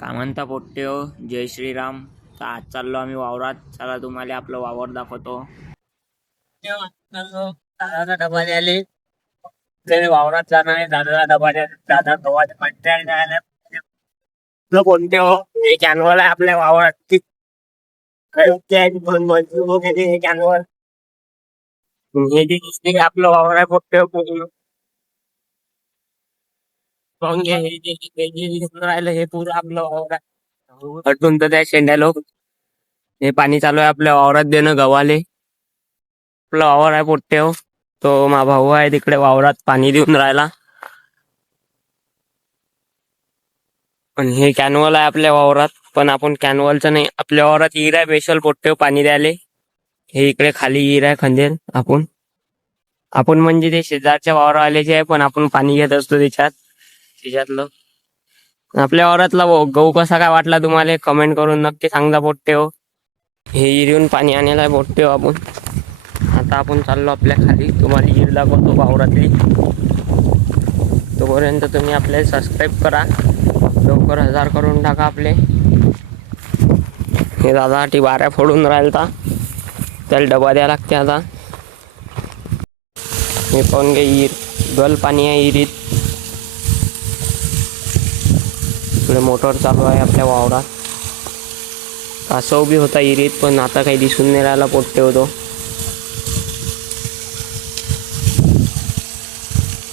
काय म्हणता पोट्टे हो जय श्रीराम. तर आज चाललो आम्ही वावरात. चला तुम्हाला आपलं वावर दाखवतो. दादा डबा द्यायले. त्याने वावरात जाणार आहे. दादा डबा द्या. दादा गव्हाच्या पट्ट्या द्यायला आपलं कोणते हो? हे कॅनवल आहे आपल्या वावरात ती काय ते आहे, वगैरे हे कॅनवल हे जे दिसते आपलं वावर आहे पोट्टे हो पूर्ण. पाहून राहिलं हे आपलं अटून तर त्या शेंड्या लोक हे पाणी चालू आहे आपल्या वावरात देणं गव्हाले. आपला वावर आहे पोट्टे हो. तो मा भाऊ आहे तिकडे वावरात पाणी देऊन राहिला. पण हे कॅनवल आहे आपल्या वावरात. पण आपण कॅनवलचं नाही आपल्या वावरात हिर आहे स्पेशल पोट्टे हो, पाणी द्यायला. हे इकडे खाली हिर आहे खंदेल आपण. आपण म्हणजे ते शेजारच्या वावरवाल्याचे आहे पण आपण पाणी घेत असतो त्याच्यात. त्याच्यातलं? आपल्या वावरातला गहू कसा काय वाटला तुम्हाला? कमेंट करून नक्की सांगा पोट्टे हो हे हिरीहून पाणी आणायला बोटते पोट्टे हो आपण. आता आपण चाललो आपल्या खाली. तुम्हाला हिर दाखवतो वावरातली. तोपर्यंत तुम्ही आपल्याला सबस्क्राईब करा. लवकर हजार करून टाका आपले. हे दादा टी बाऱ्या फोडून राहिलता. त्याला डबा द्या लागते आता. हे पाहून घे हिर गल पाणी आहे हिरीत. इकडे मोटर चालू आहे आपल्या वावरात. कासव बी होता इरीत पण आता काही दिसून नाही राहिला पोट्टे होतो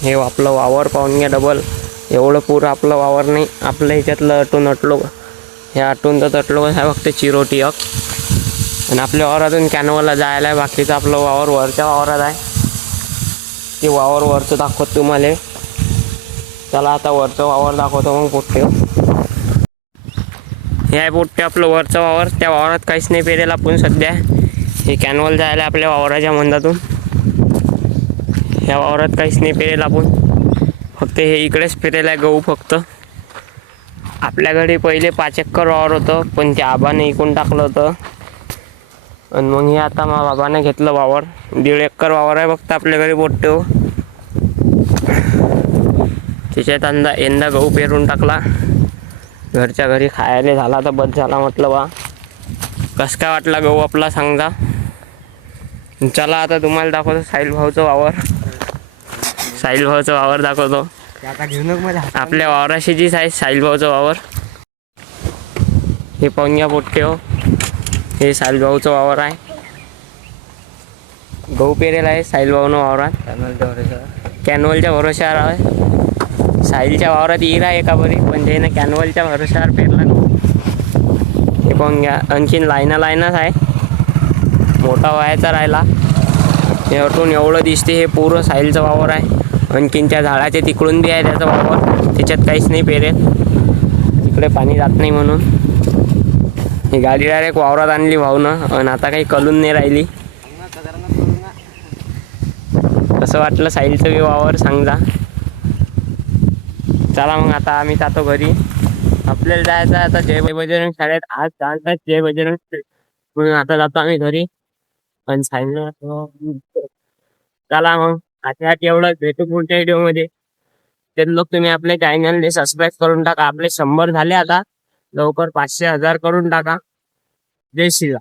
हे आपलं वावर पाहून घ्या डबल एवढं पुरं आपलं वावर नाही आपल्या ह्याच्यातलं अटून अटलो हे अटून तर अटलो ह्या फक्त चिरोटी अक आणि आपल्या वावरातून कॅनवला जायला आहे बाकीचं आपलं वावर वरच्या वावरात आहे. ते वावर वरचं दाखवत तुम्हाला. चला आता वरचं वावर दाखवतो मग पोट्टे ह्या आहे आपलं वरचं वावर. त्या वावरात काहीच नाही पेरेल आपण सध्या. हे कॅनवल जायला आपल्या वावराच्या मंदातून ह्या वावरात काहीच नाही पेरेल आपण. फक्त हे इकडेच पेरेल आहे गहू फक्त. आपल्या घरी पहिले पाच एकर वावर होतं पण ते आबाने इकून टाकलं होतं. आणि मग हे आता मा बाबाने घेतलं वावर. दीड एकर वावर आहे फक्त आपल्या घरी हो. त्याच्यात अंदा यंदा गहू पेरून टाकला. घरच्या घरी खायला झाला तर बस झाला म्हटलं बा. कसं काय वाटला गहू आपला सांगा चला आता तुम्हाला दाखवतो साहिल भाऊचं वावर. साहिल भाऊचं वावर दाखवतो. आपल्या वावराशी जी आहे साहिल भाऊचं वावर. हे पाहून घ्या पोट्टे हो. हे साहिल भाऊचं वावर आहे. गहू पेरेल आहे साहिल भाऊनं वावरात. कॅनवलच्या भरोश्यावर आहे. साहिलच्या वावरात येईल आहे एका बरी पण त्यानं कॅनवलच्या भरोशावर पेरला नाही हे पाहून घ्या. आणखीन लायना लायनाच आहे. मोठा व्हायचा राहिला. हे एवढं दिसते हे पूर्ण साहिलचं वावर आहे. आणखीन त्या झाडाच्या तिकडून बी आहे त्याचा वावर. त्याच्यात काहीच नाही पेरेल. तिकडे पाणी जात नाही म्हणून. ही गाडी डायरेक्ट वावरात आणली भाऊनं. आणि आता काही कलून नाही राहिली. कसं वाटलं साहिलचं बी वावर? सांगा चला मग आता आम्ही जातो घरी. आपल्याला जायचं आहे आता जय बजरंग शाळेत. आज चालतात जय बजरंग म्हणून आता जातो आम्ही घरी. पण सांगितलं चला मग. आता एवढं भेटू पुढच्या व्हिडिओ ते लोक तुम्ही आपल्या चॅनलने सबस्क्राईब करून टाका. आपले शंभर झाले आता. लवकर पाचशे हजार करून टाका. जय श्रीराम.